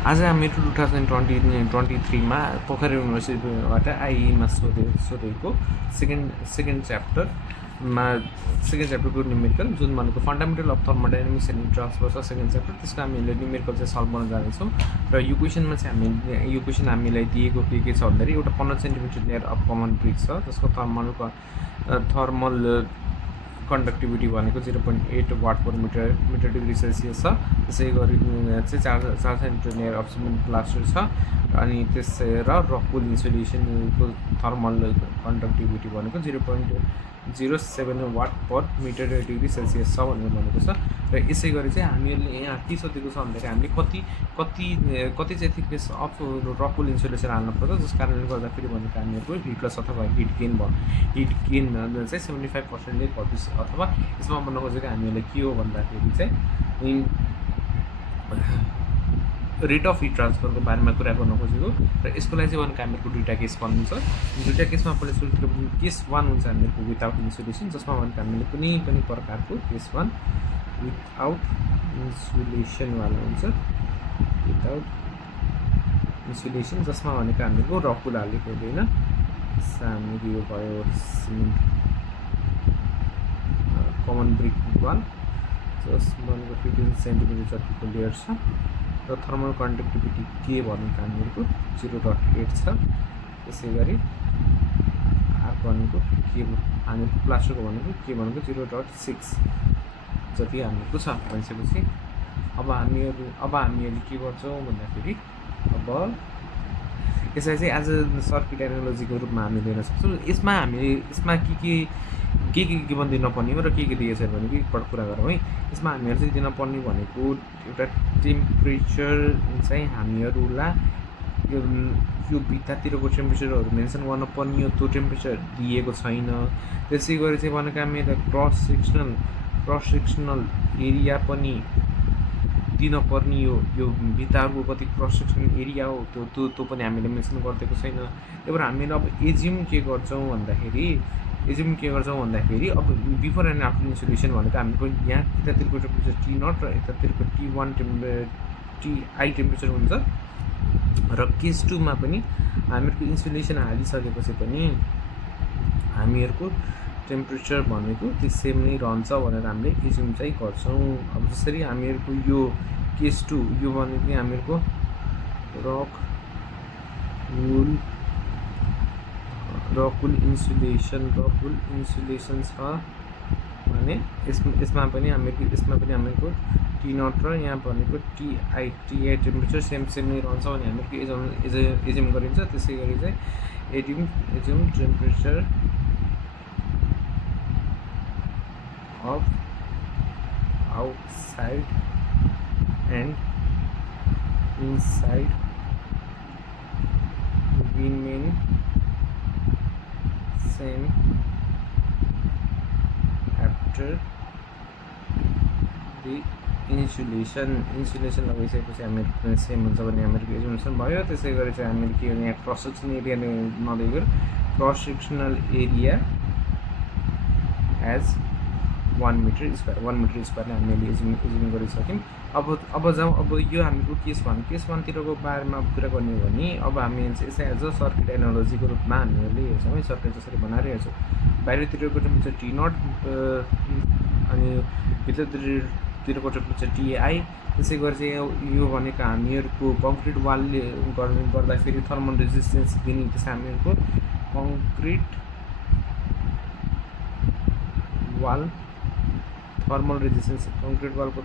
आज हामीहरू 2023मा पोखरा युनिभर्सिटीबाट आइईमा सोधेको सेकेन्ड च्याप्टरको न्युमेरिकल जुन भनेको fundamental of thermodynamics and transfer छ सेकेन्ड च्याप्टर। त्यसको हामीले न्युमेरिकल चाहिँ सल्भ गर्न जानेछौँ र यो क्वेसनमा चाहिँ यो क्वेसन हामीलाई दिएको के छ भन्दाखेरि एउटा 15 centimetre layer of common brick छ जसको थर्मल कन्डक्टिभिटी भनेको 0.8 watt per metre degree Celsius छ। त्यसै गरी चाहिँ 4 centimetre layer of cement plaster छ अनि त्यसै र रकवुल इन्सुलेसनको थर्मल कन्डक्टिभिटी भनेको 0.07 watt per metre degree Celsius छ भनेको छ। र यसै गरी चाहिँ हामीहरूले यहाँ के सोधेको छ भन्दाखेरि हामीले कति चाहिँ थिकनेस अफ रकवुल इन्सुलेसन हाल्नु पर्छ, जस कारणले गर्दाखेरि भनेको हामीहरूको हिट लस अथवा हिट गेन चाहिँ 75%ले घटोस्। अथवा यसमा भन्न खोजेको हामीहरूले के हो भन्दाखेरि चाहिँ रेट अफ हिट ट्रान्सफरको बारेमा कुरा गर्न खोजेको। र यसको लागि चाहिँ भनेको हामीहरूको दुईवटा केस बन्छ। दुईवटा केसमा पहिला सुरु केस 1 हुन्छ हामीहरूको विदाउट इन्सुलेसन, जसमा भनेको हामीले कुनै पनि प्रकारको केस 1 विदाउट इन्सुलेसनवाला हुन्छ, विदाउट इन्सुलेसन, जसमा भनेको हामीहरूको रकवुल हालेको हुँदैन। हामीहरू यो भयो सिमेन्ट कमन ब्रिक वाल जसमा 15 सेन्टिमिटर जतिको लेयर छ र थर्मल कन्डक्टिभिटी के भनेको हामीहरूको 0.8 छ। त्यसै गरी आर भनेको के हामीहरूको प्लास्टरको भनेको के भनेको 0.6 जति हामीहरूको छ भनिसकेपछि अब हामीहरूले के गर्छौँ भन्दाखेरि अब यसलाई चाहिँ एज अ सर्किट एनालोजीको रूपमा हामी लिन सक्छौँ। यसमा के गिभन दिनपर्ने हो र के दिएको छ भनेको एकपल्ट कुरा गरौँ है। यसमा हामीहरू चाहिँ दिनपर्ने भनेको एउटा टेम्परेचर चाहिँ हामीहरूलाई यो भित्तातिरको टेम्परेचरहरू मेन्सन गर्नुपर्ने हो, त्यो टेम्परेचर दिएको छैन। त्यसै गरी चाहिँ भनेको हामीलाई क्रस सेक्सनल एरिया पनि दिनपर्ने हो, यो भित्ताहरूको कति क्रस सेक्सनल एरिया हो त्यो पनि हामीले मेन्सन गरिदिएको छैन। त्यही भएर हामीले अब एज्युम के गर्छौँ भन्दाखेरि अब बिफोर एन्ड आफ्टर इन्सुलेसन भनेको हामीको यहाँ यतातिरको टेम्परेचर T0 र यतातिरको T1 TI टेम्परेचर हुन्छ। र केस 2 मा पनि हामीहरूको इन्सुलेसन हालिसकेपछि पनि हामीहरूको टेम्परेचर भनेको त्यो सेम नै रहन्छ भनेर हामीले एज्युम चाहिँ गर्छौँ। अब जसरी हामीहरूको यो केस 2 यो भनेको हामीहरूको रकवुल इन्सुलेसन छ भने यसमा पनि हामीहरूको T0 र यहाँ भनेको TI टेम्परेचर सेम नै रहन्छ भने हामीहरूको एज्युम गरिन्छ। त्यसै गरी चाहिँ assume temperature of outside and inside remain same after the insulation लगाइसकेपछि हामीहरूको सेम हुन्छ भने हामीहरूको एजुम्सन भयो। त्यसै गरी चाहिँ हामीहरू के भने यहाँ क्रस सेक्सनल एरिया नदिएको cross sectional area as 1 meter स्क्वायरले हामीले एज्युम गरिसक्यौँ। अब जाउँ अब यो हामीको केस 1 तिरको बारेमा कुरा गर्ने हो भने अब हामी यसलाई एज अ सर्किट एनालोजीको रूपमा हामीहरूले हेर्छौँ है। सर्किट जसरी बनाएर हेर्छौँ, बाहिरतिरको टेम्परेचर T0 अनि भित्रतिरको टेम्परेचर TI। त्यसै गरी चाहिँ यो भनेको हामीहरूको कङ्क्रिट वालले गर्दाखेरि थर्मल रेजिस्टेन्स दिने, त्यसै हामीहरूको कङ्क्रिट वाल थर्मल वालको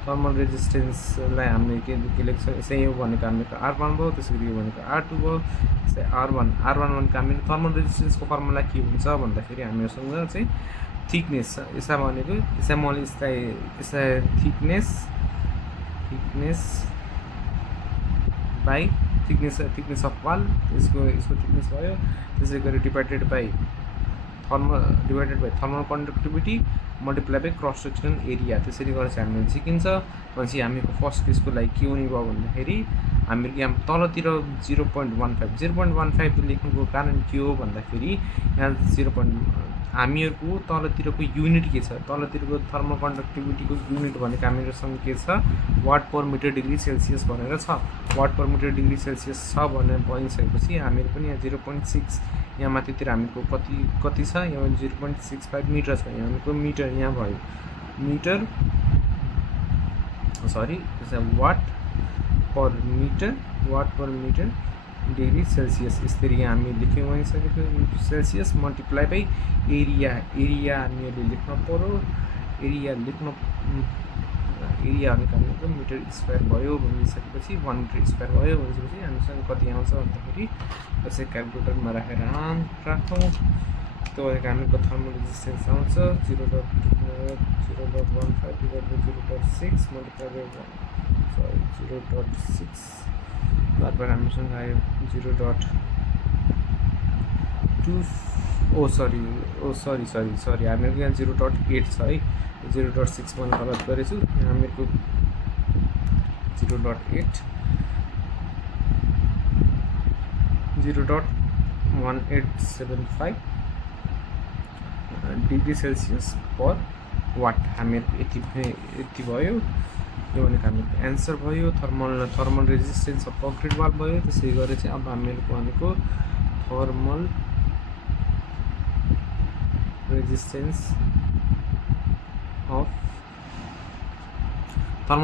थर्मल रेजिस्टेन्सलाई हामीले के लेख्छौँ यसै यो भनेको हामीहरूको R1 भयो। त्यसै गरी यो भनेको R2 भयो। त्यसै R1 भनेको हामीहरू थर्मल रेजिस्टेन्सको फर्मुला के हुन्छ भन्दाखेरि हामीहरूसँग चाहिँ थिकनेस छ। यसमा भनेको यसलाई thickness by thickness of wall यसको थिकनेस भयो। त्यसै गरी divided by thermal conductivity multiply by cross sectional area. त्यसरी गरेर चाहिँ हामीले सिकिन्छ। भनेपछि हामीको फर्स्ट केसको लागि के हुने भयो भन्दाखेरि हामीहरू यहाँ तलतिर 0.15 लेख्नुको कारण के हो भन्दाखेरि यहाँ हामीहरूको तलतिरको युनिट के छ, तलतिरको थर्मल कन्डक्टिभिटीको युनिट भनेको हामीहरूसँग के छ, watt per metre degree Celsius भनेर छ। Watt per metre degree Celsius छ भनेर भनिसकेपछि हामीहरू पनि यहाँ 0.6 यहाँ माथितिर हामीको कति छ, यहाँ 0.65 मिटर छ। यहाँ हामीको मिटर यहाँ भयो, मिटर सरी watt per metre degree Celsius यसरी यहाँ हामी लेख्यौँ भनिसकेको सेल्सियस मल्टिप्लाई बाई एरिया हामीहरूले लेख्न पर्यो। एरिया भनेको हामीको मिटर स्क्वायर भयो भनिसकेपछि 1 मिटर स्क्वायर भयो भनिसकेपछि हामीसँग कति आउँछ भन्दाखेरि यसै क्यालकुलेटरमा राखेर राखौँ। त्यो भनेको हामीको थर्मल रेजिस्टेन्स आउँछ 0.15 डिभाइडेड बाई 0.6 मल्टिप्लाई बाई 0.6 बाद हामीसँग आयो 0.2 सरी हामीहरूको यहाँ 0.8 छ है, 0.6 मैले गलत गरेछु। यहाँ हामीहरूको 0.8 0.1875 डिग्री सेल्सियस पर वाट हामीहरूको यति भयो। यो भनेको हामीको एन्सर भयो। Thermal resistance of concrete wall भयो। त्यसै गरी चाहिँ अब हामीहरूको भनेको थर्मल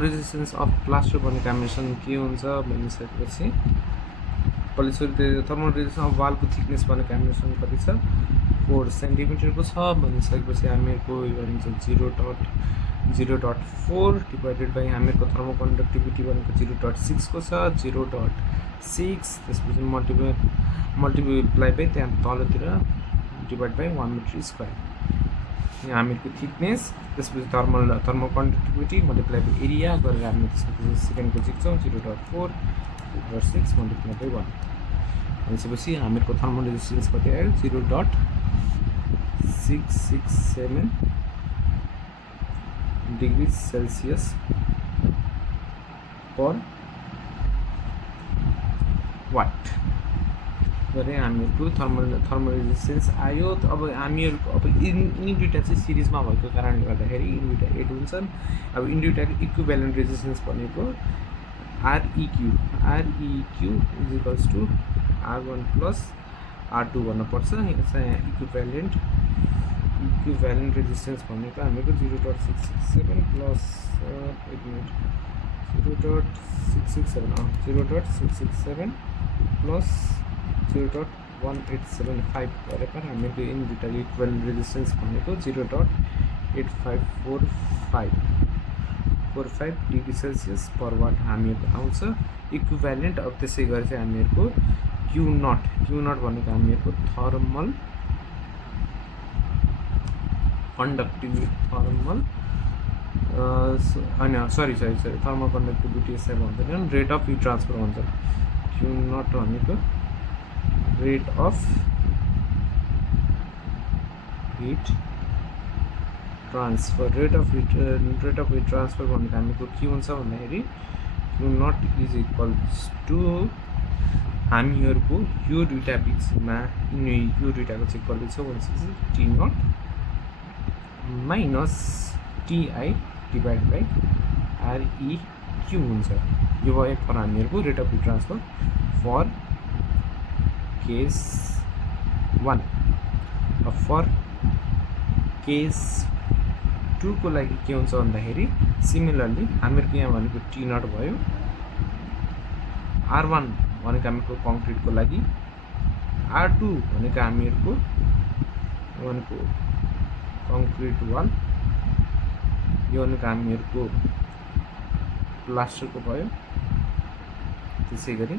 रेजिस्टेन्स अफ प्लास्टर भनेको हामीसँग के हुन्छ भनिसकेपछि थर्मल रेजिस्टेन्स अफ वालको थिकनेस भनेको हामीसँग कति छ 4 सेन्टिमिटरको छ भनिसकेपछि हामीहरूको यो भनिन्छ 0.4 डिभाइडेड बाई हामीहरूको थर्मल कन्डक्टिभिटी भनेको 0.6 को छ 0.6 त्यसपछि मल्टिप्लाई बाई त्यहाँ तलतिर डिभाइड बाई 1 मिटर स्क्वायर यहाँ हामीहरूको थिकनेस त्यसपछि thermal conductivity multiply by area गरेर हामी त्यसपछि सेकेन्डको जिक्छौँ 0.4 0.6 मल्टिप्लाई बाई 1 भनेपछि हामीहरूको थर्मल रेजिस्टेन्स कति आयो 0.667 डिग्री सेल्सियस पर वाट गरे हामीहरूको थर्मल रेजिस्टेन्स आयो। अब हामीहरूको अब यिनी दुईवटा चाहिँ सिरिजमा भएको कारणले गर्दाखेरि यिनी दुईवटा एड हुन्छन्। अब यिनी दुईवटाको इक्विभ्यालेन्ट रेजिस्टेन्स भनेको REQ is equals to R1 plus R2 भन्नुपर्छ। यहाँ चाहिँ इक्विभ्यालेन्ट रेजिस्टेन्स भनेको हामीको 0.667 प्लस 0.667 प्लस 0.1875 गरेर हामीको यिनी दुईवटाको इक्विभ्यालेन्ट रेजिस्टेन्स भनेको 0.8545 डिग्री सेल्सियस पर वाट हामीहरूको आउँछ इक्विभ्यालेन्ट। अब त्यसै गरी चाहिँ हामीहरूको क्यू नट भनेको हामीहरूको थर्मल कन्डक्टिभिटी थर्मल कन्डक्टिभिटी यसै भन्दैन रेट अफ हिट ट्रान्सफर भन्छ। क्यू नट भनेको रेट अफ हिट ट्रान्सफर भनेको हामीको के हुन्छ भन्दाखेरि Q not is equals to हामीहरूको यो दुईवटा बिचमा यो दुईवटाको चाहिँ गर्दैछौँ भनेपछि T not minus TI divide by REQ हुन्छ। यो भयो फर हामीहरूको rate of heat transfer for case 1। For case 2 को लागि के हुन्छ भन्दाखेरि सिमिलरली हामीहरूको यहाँ भनेको टी नट भयो R1 भनेको हामीको कङ्क्रिटको लागि R2 भनेको हामीहरूको कङ्क्रिट वाल यो भनेको हामीहरूको प्लास्टरको भयो। त्यसै गरी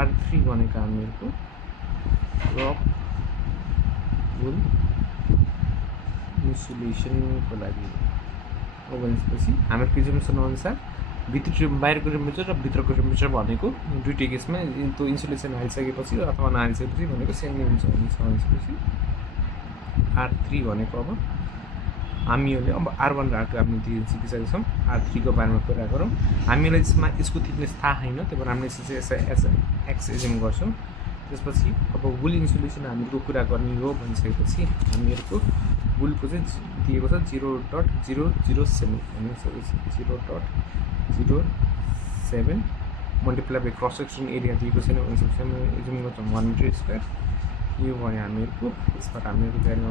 R3 भनेको हामीहरूको रक वुल इन्सुलेसनको लागि हो भनेपछि हाम्रो प्रिजम्सन अनुसार बाहिरको टेम्परेचर र भित्रको टेम्परेचर भनेको दुईटै केसमा त्यो इन्सुलेसन हालिसकेपछि अथवा नहालिसकेपछि भनेको सेम नै हुन्छ भनेपछि R3 भनेको अब हामीहरूले अब R1 र R2 हामीले सिकिसकेका छौँ। R3 को बारेमा कुरा गरौँ। हामीलाई यसमा यसको थिकनेस थाहा छैन, त्यही भएर हामीले चाहिँ एक्स एज्युम गर्छौँ। त्यसपछि अब वुल इन्सुलेसन हामीहरूको कुरा गर्ने हो भनिसकेपछि हामीहरूको वुलको चाहिँ दिएको छ 0.007 भनिसकेपछि 0.07 multiply by cross section area दिएको छैन भनिसकेपछि हामी एजुम गर्छौँ 1 मिटर स्क्वायर। यो भयो हामीहरूको। यसबाट हामीहरूको भ्यालु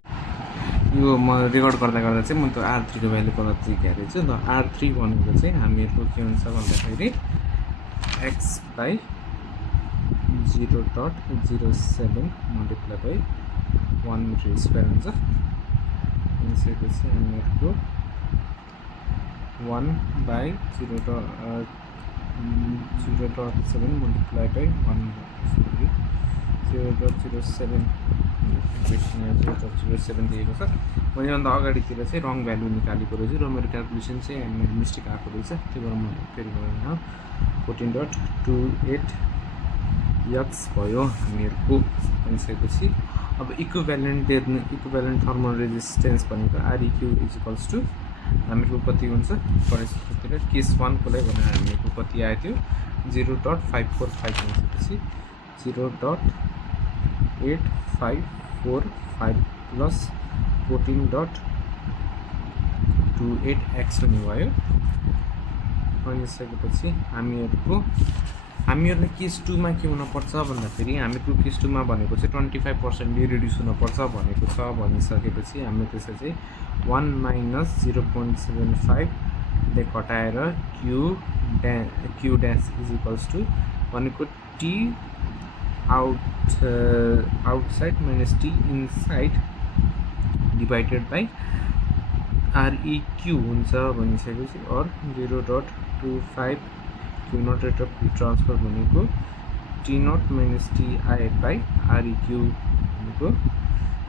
यो म रेकर्ड गर्दा चाहिँ म त्यो R3 को भ्यालु गलत चाहिँ क्यारे छु। R3 भनेको चाहिँ हामीहरूको के हुन्छ भन्दाखेरि x by 0.07 multiply by 1 metre square हुन्छ। त्यसपछि हामीहरूको 1 बाई 0.7 मल्टिप्लाई बाई 0.07 दिएको छ। मैले अन्त अगाडितिर चाहिँ रङ भ्यालु निकालेको रहेछु र मेरो क्यालकुलेसन चाहिँ मेरो मिस्टेक आएको रहेछ। त्यही भएर म फेरि गरेन। 14.28 यक्स भयो हामीहरूको भनिसकेपछि अब इक्विभ्यालेन्ट थर्मल रेजिस्टेन्स भनेको REQ इक्वल्स टु हामीहरूको कति हुन्छ परिस्थितितिर केस 1 को लागि भनेर हामीहरूको कति आयो त्यो 0.545 भनिसकेपछि 0.8545 प्लस 14.28x हुने भयो। भनिसकेपछि हामीहरूलाई केस 2 मा के हुनुपर्छ भन्दाखेरि हामीको केस 2 मा भनेको चाहिँ 25% रिड्युस हुनुपर्छ भनेको छ। भनिसकेपछि हामीले त्यसलाई चाहिँ 1 माइनस 0.75 ले घटाएर q dash is equals to भनेको t outside minus t inside divided by REQ हुन्छ भनिसकेपछि और 0.25 Q nought rate of heat transfer भनेको T nought minus TI by REQ भनेको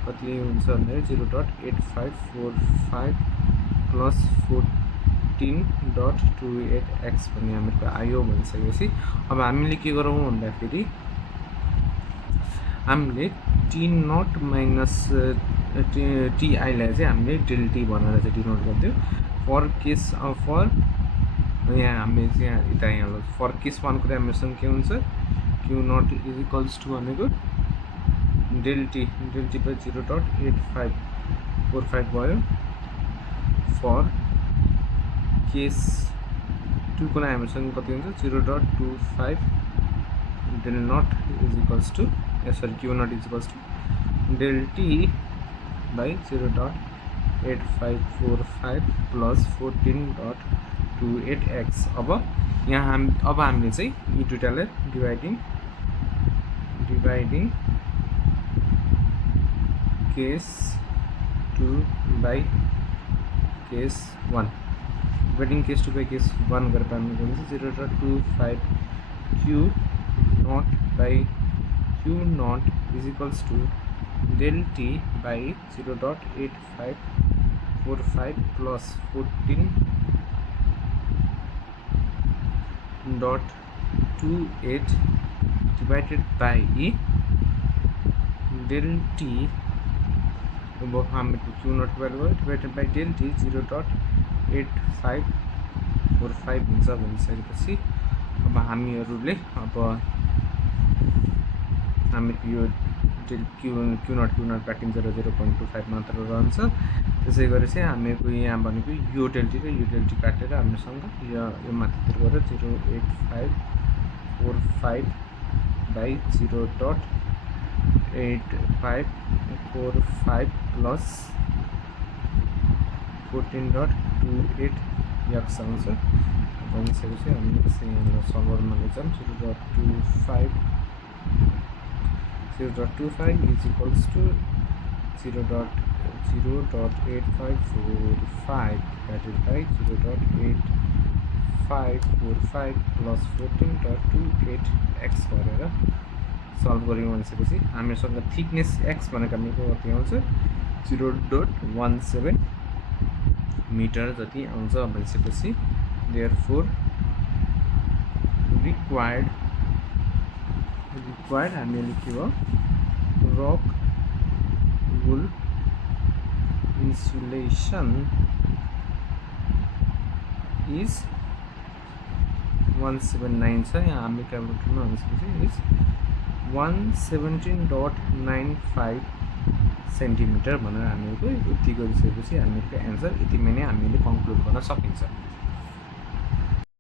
कति हुन्छ भन्दाखेरि 0.8545 प्लस 14.28x भन्ने हामीहरूको आयो भनिसकेपछि अब हामीले के गरौँ भन्दाखेरि हामीले T नट माइनस TI लाई चाहिँ हामीले डेल्टी भनेर चाहिँ डिनोट गर्थ्यो फर केस फर यहाँ हामीले चाहिँ यहाँ फर केस 1 को हामीसँग के हुन्छ Q not is equals to भनेको डेल्टी बाई 0.8545 भयो। फर केस 2 को हामीसँग कति हुन्छ 0.25 del not is equals to sorry Q not is equals to del T by 0.8545 plus 14.28x। अब हामीले चाहिँ यी दुईटालाई dividing case 2 by case 1 dividing case 2 by case 1 गरेर हामीले हुन्छ 0.25 Q not by Q not is equals to del T by 0.8545 plus 14.28 divided by del T अब हामीहरूको Q नट भ्यालु भयो डिवाइडेड बाई डेल्टी 0.8545 हुन्छ भनिसकेपछि अब हामीहरूले अब हामीहरूको यो Q नट काटिन्छ र 0.25 मात्र रहन्छ। त्यसै गरी चाहिँ हामीहरूको यहाँ भनेको यो डेल्टी र यो डेल्टी काटेर हामीसँग यो माथितिर गएर 0.8545 बाई 0.8545 प्लस 14.28 यक्स आउँछ भनिसकेपछि हामी यहाँ सर्भरमा लैजाउँ 0.25 is equals to 0.8545 divided by 0.8545 plus 14.28x गरेर सल्भ गर्यौँ भनिसकेपछि हामीसँग थिकनेस x भनेको हामीको कति आउँछ 0.17 मिटर जति आउँछ भनिसकेपछि देयरफोर रिक्वायर्ड हामीले के भयो रक वुल insulation is 179 छ यहाँ हामी क्यालकुलेटरमा भनिसकेपछि इज 117.95 सेन्टिमिटर भनेर हामीहरूको यति गरिसकेपछि हामीहरूको एन्सर यतिमै नै हामीले कन्क्लुड गर्न सकिन्छ।